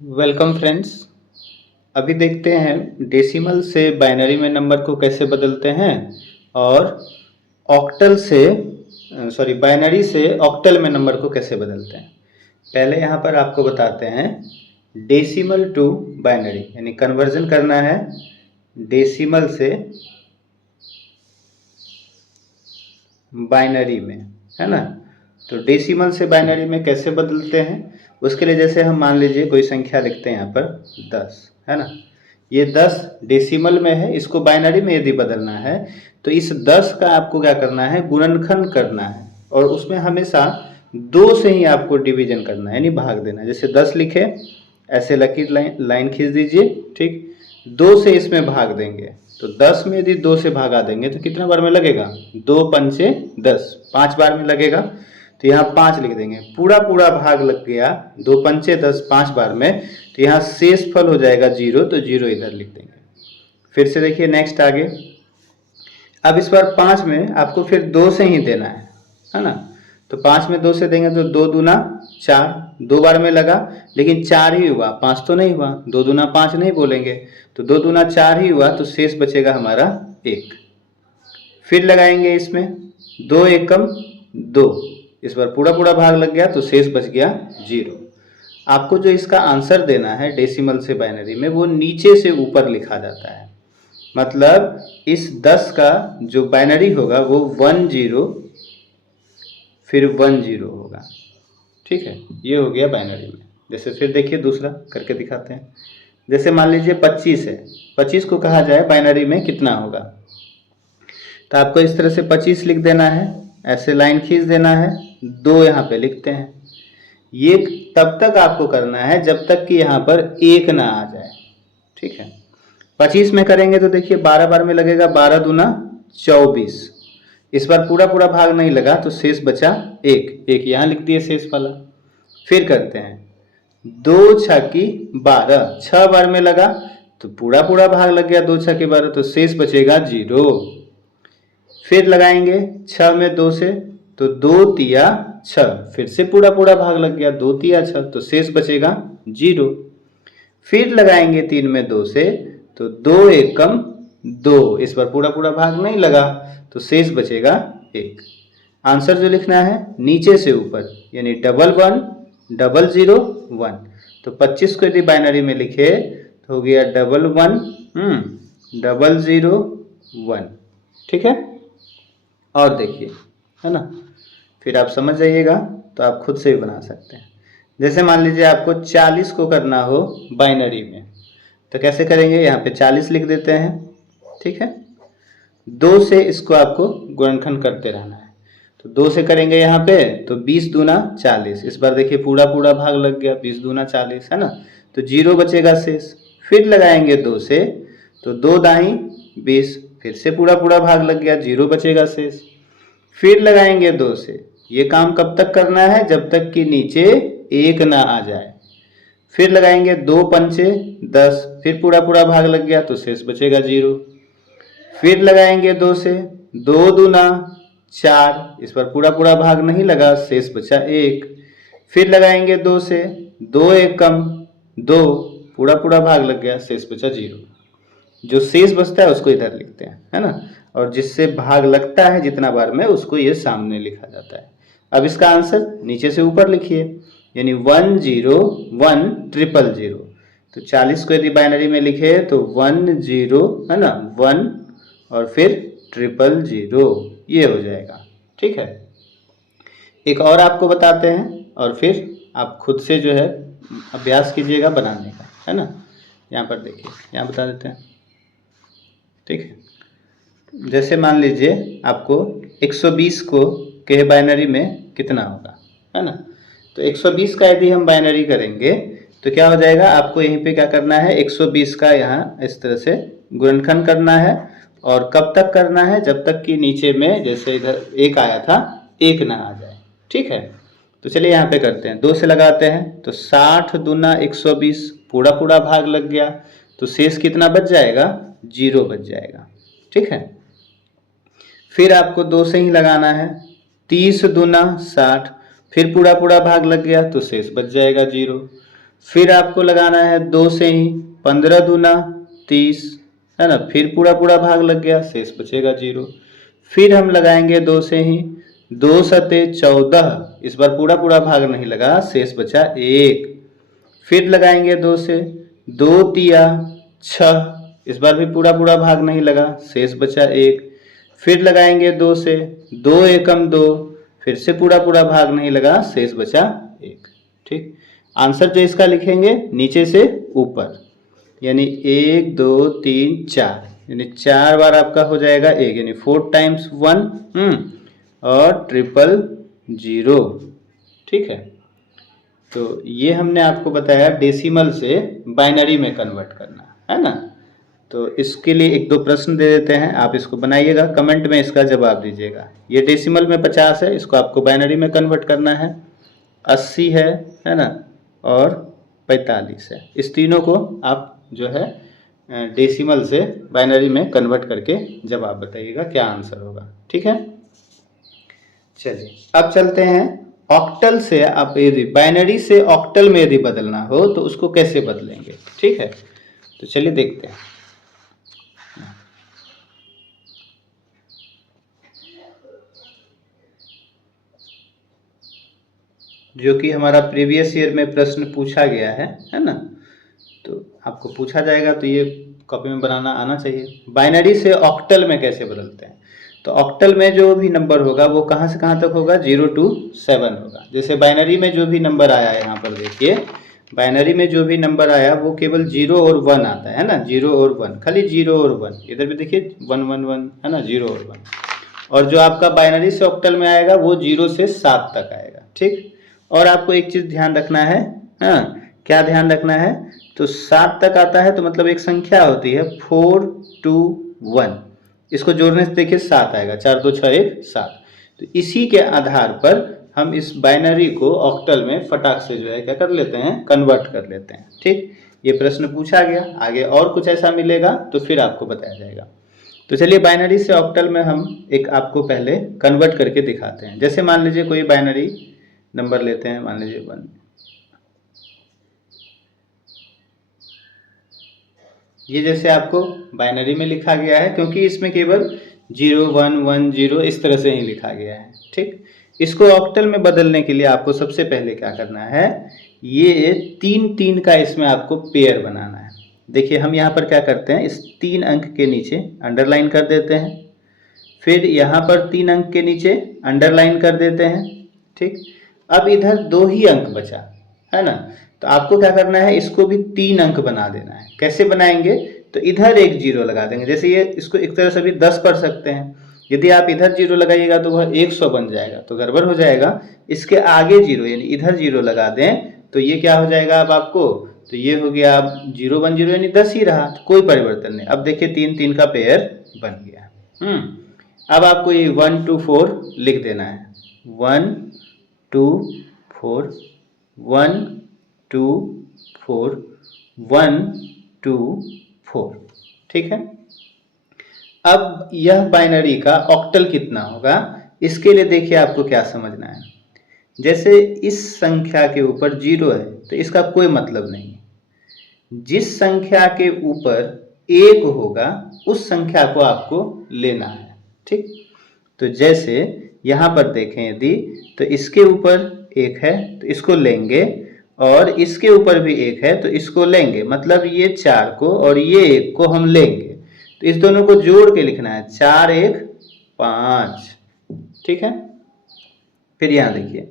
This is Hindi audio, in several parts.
Welcome friends. अभी देखते हैं डेसिमल से बाइनरी में नंबर को कैसे बदलते हैं और ऑक्टल से बाइनरी से ऑक्टल में नंबर को कैसे बदलते हैं। पहले यहाँ पर आपको बताते हैं डेसिमल टू बाइनरी, यानी कन्वर्जन करना है डेसिमल से बाइनरी में, है ना। तो डेसिमल से बाइनरी में कैसे बदलते हैं, उसके लिए जैसे हम मान लीजिए कोई संख्या लिखते हैं यहाँ पर 10, है ना। ये 10 डेसिमल में है, इसको बाइनरी में यदि बदलना है तो इस 10 का आपको क्या करना है, गुणनखंड करना है और उसमें हमेशा 2 से ही आपको डिवीजन करना है, यानी भाग देना है। जैसे 10 लिखे, ऐसे लकीर लाइन खींच दीजिए, ठीक। 2 से इसमें भाग देंगे तो 10 में यदि 2 से भागा देंगे तो कितना बार में लगेगा, 2 पंचे 10, 5 बार में लगेगा। तो यहाँ 5 लिख देंगे, पूरा पूरा भाग लग गया, 2 पंचे 10, 5 बार में। तो यहाँ शेष फल हो जाएगा 0, तो 0 इधर लिख देंगे। फिर से देखिए नेक्स्ट आगे। अब इस बार 5 में आपको फिर 2 से ही देना है ना। तो 5 में 2 से देंगे तो 2 दूना 4, 2 बार में लगा, लेकिन 4 ही हुआ, 5 तो नहीं हुआ। 2 दूना 5 नहीं बोलेंगे, तो 2 दूना 4 ही हुआ, तो शेष बचेगा हमारा 1। फिर लगाएंगे इसमें 2 एकम 2, इस बार पूरा पूरा भाग लग गया तो शेष बच गया 0। आपको जो इसका आंसर देना है डेसिमल से बाइनरी में, वो नीचे से ऊपर लिखा जाता है। मतलब इस 10 का जो बाइनरी होगा वो 10 फिर 10 होगा, ठीक है। ये हो गया बाइनरी में। जैसे फिर देखिए दूसरा करके दिखाते हैं। जैसे मान लीजिए 25 है, 25 को कहा जाए बाइनरी में कितना होगा, तो आपको इस तरह से 25 लिख देना है, ऐसे लाइन खींच देना है, 2 यहाँ पे लिखते हैं। ये तब तक आपको करना है जब तक कि यहाँ पर 1 ना आ जाए, ठीक है। 25 में करेंगे तो देखिए 12 बार में लगेगा, 12 दूना 24, इस बार पूरा पूरा भाग नहीं लगा तो शेष बचा 1, 1 यहाँ लिख दिए शेष वाला। फिर करते हैं 2 छकी 12, 6 बार में लगा तो पूरा पूरा भाग लग गया, 2 छके 12, तो शेष बचेगा 0। फिर लगाएंगे 6 में 2 से, तो 2 तिया 6, फिर से पूरा पूरा भाग लग गया, 2 तिया 6, तो शेष बचेगा 0। फिर लगाएंगे 3 में 2 से, तो 2 एकम 2, इस बार पूरा पूरा भाग नहीं लगा तो शेष बचेगा 1। आंसर जो लिखना है नीचे से ऊपर, यानी 11 तो 25 को यदि बाइनरी में लिखे तो हो गया 11 001, ठीक है। और देखिए, है ना। फिर आप समझ जाइएगा तो आप खुद से भी बना सकते हैं। जैसे मान लीजिए आपको 40 को करना हो बाइनरी में, तो कैसे करेंगे, यहाँ पे 40 लिख देते हैं, ठीक है। 2 से इसको आपको गुणनखंड करते रहना है। तो 2 से करेंगे यहाँ पे तो 20 दूना 40, इस बार देखिए पूरा पूरा भाग लग गया, 20 दूना 40, है ना। तो 0 बचेगा शेष। फिर लगाएंगे 2 से, तो 2 दाई 20, फिर से पूरा पूरा भाग लग गया, 0 बचेगा शेष। फिर लगाएंगे 2 से, ये काम कब तक करना है, जब तक कि नीचे 1 ना आ जाए। फिर लगाएंगे 2 पंचे 10, फिर पूरा पूरा भाग लग गया तो शेष बचेगा 0। फिर लगाएंगे 2 से, 2 दूना 4, इस पर पूरा पूरा भाग नहीं लगा, शेष बचा 1। फिर लगाएंगे 2 से, 2 एकम 2, पूरा पूरा भाग लग गया, शेष बचा 0। जो शेष बचता है उसको इधर लिखते हैं, है ना। और जिससे भाग लगता है जितना बार में, उसको ये सामने लिखा जाता है। अब इसका आंसर नीचे से ऊपर लिखिए, यानी 101000। तो 40 को यदि बाइनरी में लिखे तो 10, है ना, 1 और फिर 000, ये हो जाएगा, ठीक है। एक और आपको बताते हैं और फिर आप खुद से जो है अभ्यास कीजिएगा बनाने का, है ना। यहाँ पर देखिए, यहाँ बता देते हैं, ठीक है। जैसे मान लीजिए आपको 120 को के बाइनरी में कितना होगा, है ना। तो 120 का यदि हम बाइनरी करेंगे तो क्या हो जाएगा, आपको यहीं पे क्या करना है, 120 का यहाँ इस तरह से गुणनखंड करना है। और कब तक करना है, जब तक कि नीचे में जैसे इधर 1 आया था, 1 ना आ जाए, ठीक है। तो चलिए यहाँ पे करते हैं, 2 से लगाते हैं तो 60 दूना 120, पूरा पूरा भाग लग गया तो शेष कितना बच जाएगा, 0 बच जाएगा, ठीक है। फिर आपको 2 से ही लगाना है, 30 दूना 60, फिर पूरा पूरा भाग लग गया तो शेष बच जाएगा 0। फिर आपको लगाना है 2 से ही, 15 दूना 30, है ना, फिर पूरा पूरा भाग लग गया, शेष बचेगा 0। फिर हम लगाएंगे 2 से ही, 2 सते 14, इस बार पूरा पूरा भाग नहीं लगा, शेष बचा 1। फिर लगाएंगे 2 से, 2 तिया 6, इस बार भी पूरा पूरा भाग नहीं लगा, शेष बचा 1। फिर लगाएंगे 2 से, 2 एकम 2, फिर से पूरा पूरा भाग नहीं लगा, शेष बचा 1। ठीक, आंसर जो इसका लिखेंगे नीचे से ऊपर, यानी 1 2 3 4, यानी 4 बार आपका हो जाएगा 1, यानी 4 टाइम्स 1 और 000। ठीक है, तो ये हमने आपको बताया डेसिमल से बाइनरी में कन्वर्ट करना, है ना। तो इसके लिए 1 2 प्रश्न दे देते हैं, आप इसको बनाइएगा, कमेंट में इसका जवाब दीजिएगा। ये डेसिमल में 50 है, इसको आपको बाइनरी में कन्वर्ट करना है। 80 है ना, और 45 है। इस तीनों को आप जो है डेसिमल से बाइनरी में कन्वर्ट करके जवाब बताइएगा क्या आंसर होगा। ठीक है, चलिए अब चलते हैं ऑक्टल से। आप यदि बाइनरी से ऑक्टल में यदि बदलना हो तो उसको कैसे बदलेंगे। ठीक है, तो चलिए देखते हैं। जो कि हमारा प्रीवियस ईयर में प्रश्न पूछा गया है ना, तो आपको पूछा जाएगा तो ये कॉपी में बनाना आना चाहिए। बाइनरी से ऑक्टल में कैसे बदलते हैं, तो ऑक्टल में जो भी नंबर होगा वो कहाँ से कहाँ तक होगा, 0 to 7 होगा। जैसे बाइनरी में जो भी नंबर आया है, यहाँ पर देखिए बाइनरी में जो भी नंबर आया वो केवल 0 और 1 आता है ना, 0 और 1, खाली 0 और 1। इधर भी देखिए 1 1 1 है ना, 0 और 1। और जो आपका बाइनरी से ऑक्टल में आएगा वो 0 से 7 तक आएगा। ठीक, और आपको एक चीज़ ध्यान रखना है, हाँ क्या ध्यान रखना है, तो 7 तक आता है तो मतलब एक संख्या होती है 4 2 1, इसको जोड़ने से देखिए 7 आएगा, 4 2 6 1 7। तो इसी के आधार पर हम इस बाइनरी को ऑक्टल में फटाक से जो है क्या कर लेते हैं, कन्वर्ट कर लेते हैं। ठीक, ये प्रश्न पूछा गया, आगे और कुछ ऐसा मिलेगा तो फिर आपको बताया जाएगा। तो चलिए बाइनरी से ऑक्टल में हम एक आपको पहले कन्वर्ट करके दिखाते हैं। जैसे मान लीजिए कोई बाइनरी नंबर लेते हैं, मान लीजिए 1, ये जैसे आपको बाइनरी में लिखा गया है क्योंकि इसमें केवल 0 1 1 0 इस तरह से ही लिखा गया है। ठीक, इसको ऑक्टल में बदलने के लिए आपको सबसे पहले क्या करना है, ये 3 3 का इसमें आपको पेयर बनाना है। देखिए हम यहाँ पर क्या करते हैं, इस 3 अंक के नीचे अंडरलाइन कर देते हैं, फिर यहाँ पर 3 अंक के नीचे अंडरलाइन कर देते हैं। ठीक, अब इधर 2 ही अंक बचा है ना, तो आपको क्या करना है, इसको भी 3 अंक बना देना है। कैसे बनाएंगे, तो इधर एक 0 लगा देंगे। जैसे ये इसको एक तरह से भी 10 पढ़ सकते हैं, यदि आप इधर 0 लगाइएगा तो वह 100 बन जाएगा, तो गड़बड़ हो जाएगा। इसके आगे 0 यानी इधर 0 लगा दें तो ये क्या हो जाएगा अब आपको, तो ये हो गया अब 0 1 0 यानी 10 ही रहा, तो कोई परिवर्तन नहीं। अब देखिए 3 3 का पेयर बन गया। अब आपको ये 1 2 4 लिख देना है, 1 2 4 1 2 4 1 2 4। ठीक है, अब यह बाइनरी का ऑक्टल कितना होगा, इसके लिए देखिए आपको क्या समझना है। जैसे इस संख्या के ऊपर 0 है तो इसका कोई मतलब नहीं है। जिस संख्या के ऊपर 1 होगा उस संख्या को आपको लेना है। ठीक, तो जैसे यहाँ पर देखें यदि, तो इसके ऊपर 1 है तो इसको लेंगे, और इसके ऊपर भी 1 है तो इसको लेंगे, मतलब ये 4 को और ये 1 को हम लेंगे। तो इस दोनों को जोड़ के लिखना है, 4 1 5। ठीक है, फिर यहाँ देखिए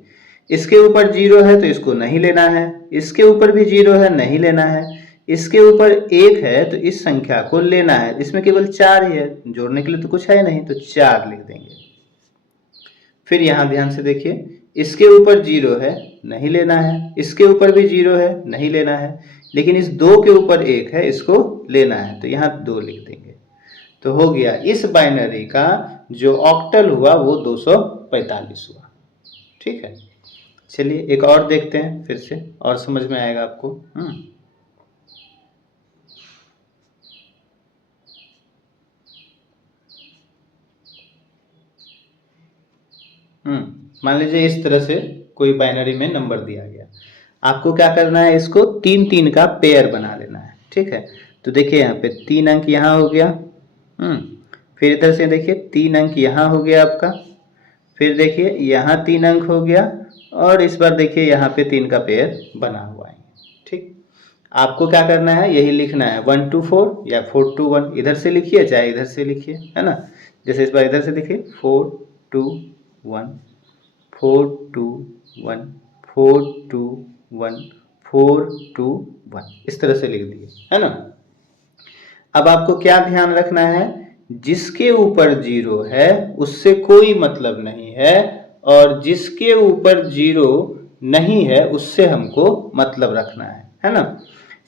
इसके ऊपर 0 है तो इसको नहीं लेना है, इसके ऊपर भी 0 है नहीं लेना है, इसके ऊपर 1 है तो इस संख्या को लेना है। इसमें केवल 4 ही है, जोड़ने के लिए तो कुछ है नहीं, तो 4 लिख देंगे। फिर यहाँ ध्यान से देखिए, इसके ऊपर 0 है नहीं लेना है, इसके ऊपर भी 0 है नहीं लेना है, लेकिन इस 2 के ऊपर 1 है इसको लेना है, तो यहाँ 2 लिख देंगे। तो हो गया, इस बाइनरी का जो ऑक्टल हुआ वो 245 हुआ। ठीक है, चलिए एक और देखते हैं, फिर से और समझ में आएगा आपको। मान लीजिए इस तरह से कोई बाइनरी में नंबर दिया गया। आपको क्या करना है, इसको 3 3 का पेयर बना लेना है। ठीक है, तो देखिए यहाँ पे 3 अंक यहाँ हो गया, फिर इधर से देखिए 3 अंक यहाँ हो गया आपका, फिर देखिए यहाँ 3 अंक हो गया, और इस बार देखिए यहाँ पे 3 का पेयर बना हुआ है। ठीक, आपको क्या करना है, यही लिखना है 1 2 4 या 4 2 1, इधर से लिखिए चाहे इधर से लिखिए, है ना। जैसे इस बार इधर से देखिए 4 2 1 4 2 1 4 2 1 4 2 1, इस तरह से लिख दिए, है ना। अब आपको क्या ध्यान रखना है, जिसके ऊपर 0 है उससे कोई मतलब नहीं है, और जिसके ऊपर 0 नहीं है उससे हमको मतलब रखना है ना।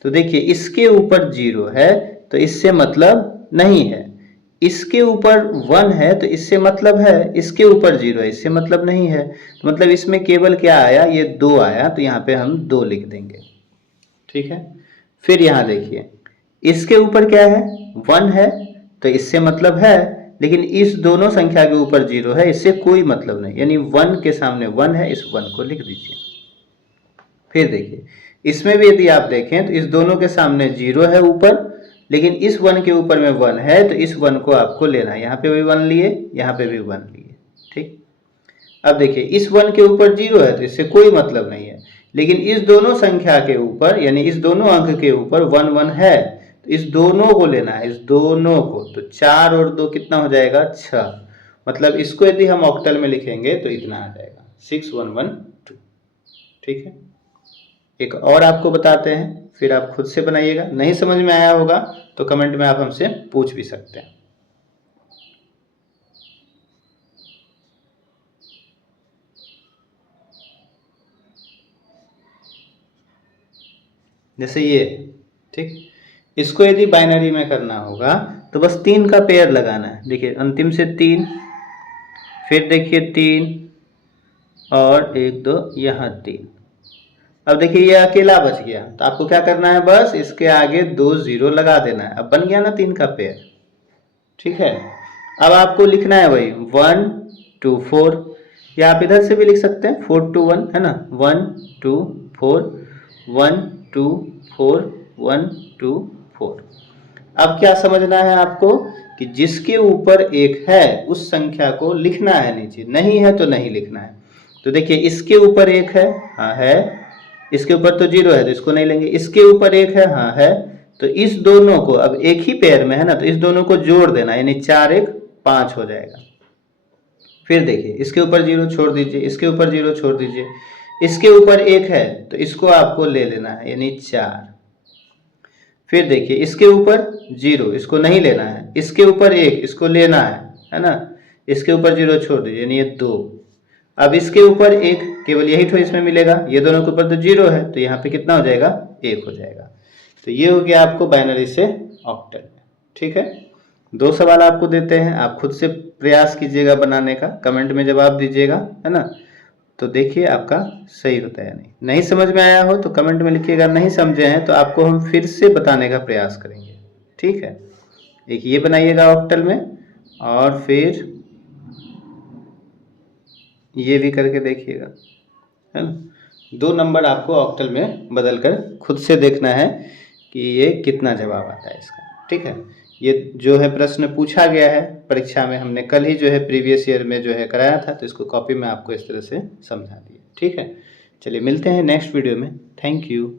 तो देखिए इसके ऊपर 0 है तो इससे मतलब नहीं है, इसके ऊपर 1 है तो इससे मतलब है, इसके ऊपर 0 है इससे मतलब नहीं है। तो मतलब इसमें केवल क्या आया, ये 2 आया, तो यहाँ पे हम 2 लिख देंगे। ठीक है, फिर यहाँ देखिए इसके ऊपर क्या है, 1 है, तो इससे मतलब है, लेकिन इस दोनों संख्या के ऊपर 0 है, इससे कोई मतलब नहीं, यानी 1 के सामने 1 है, इस 1 को लिख दीजिए। फिर देखिए इसमें भी यदि आप देखें तो इस दोनों के सामने 0 है ऊपर, लेकिन इस 1 के ऊपर में 1 है, तो इस 1 को आपको लेना है, यहाँ पे भी 1 लिए, यहाँ पे भी 1 लिए। ठीक, अब देखिए इस 1 के ऊपर 0 है तो इससे कोई मतलब नहीं है, लेकिन इस दोनों संख्या के ऊपर यानी इस दोनों अंक के ऊपर 1 1 है, तो इस दोनों को लेना है, इस दोनों को। तो 4 और 2 कितना हो जाएगा, 6, मतलब इसको यदि हम ऑक्टल में लिखेंगे तो इतना आ जाएगा 6 1 1 2। ठीक है, एक और आपको बताते हैं, फिर आप खुद से बनाइएगा। नहीं समझ में आया होगा तो कमेंट में आप हमसे पूछ भी सकते हैं। जैसे ये, ठीक, इसको यदि बाइनरी में करना होगा तो बस 3 का पेयर लगाना है। देखिए अंतिम से 3, फिर देखिए 3 और 1 2 यहाँ 3। अब देखिए ये अकेला बच गया, तो आपको क्या करना है, बस इसके आगे 2 0 लगा देना है। अब बन गया ना 3 का पेयर। ठीक है, अब आपको लिखना है वही 1 2 4, या आप इधर से भी लिख सकते हैं 4 2 1, है ना, 1 2 4 1 2 4 1 2 4। अब क्या समझना है आपको कि जिसके ऊपर 1 है उस संख्या को लिखना है नीचे, नहीं है तो नहीं लिखना है। तो देखिए इसके ऊपर 1 है, हाँ है, इसके ऊपर तो 0 है तो इसको नहीं लेंगे, इसके ऊपर 1 है, हाँ है, तो इस दोनों को, अब एक ही पेयर में है ना, तो इस दोनों को जोड़ देना, यानी 4 1 5 हो जाएगा। फिर देखिए इसके ऊपर 0 छोड़ दीजिए, इसके ऊपर 0 छोड़ दीजिए, इसके ऊपर 1 है तो इसको आपको ले लेना है, यानी 4। फिर देखिए इसके ऊपर 0, इसको नहीं लेना है, इसके ऊपर 1, इसको लेना है ना, इसके ऊपर 0 छोड़ दीजिए, यानी ये 2। अब इसके ऊपर 1, केवल यही तो इसमें मिलेगा, ये दोनों के ऊपर तो 0 है, तो यहाँ पे कितना हो जाएगा, 1 हो जाएगा। तो ये हो गया आपको बाइनरी से ऑक्टल। ठीक है, 2 सवाल आपको देते हैं, आप खुद से प्रयास कीजिएगा बनाने का, कमेंट में जवाब दीजिएगा, है ना। तो देखिए आपका सही होता है या नहीं। नहीं समझ में आया हो तो कमेंट में लिखिएगा, नहीं समझे हैं तो आपको हम फिर से बताने का प्रयास करेंगे। ठीक है, एक ये बनाइएगा ऑक्टल में, और फिर ये भी करके देखिएगा, है ना। 2 नंबर आपको ऑक्टल में बदल कर खुद से देखना है कि ये कितना जवाब आता है इसका। ठीक है, ये जो है प्रश्न पूछा गया है परीक्षा में, हमने कल ही जो है प्रीवियस ईयर में जो है कराया था, तो इसको कॉपी में आपको इस तरह से समझा दिया। ठीक है, चलिए मिलते हैं नेक्स्ट वीडियो में। Thank you.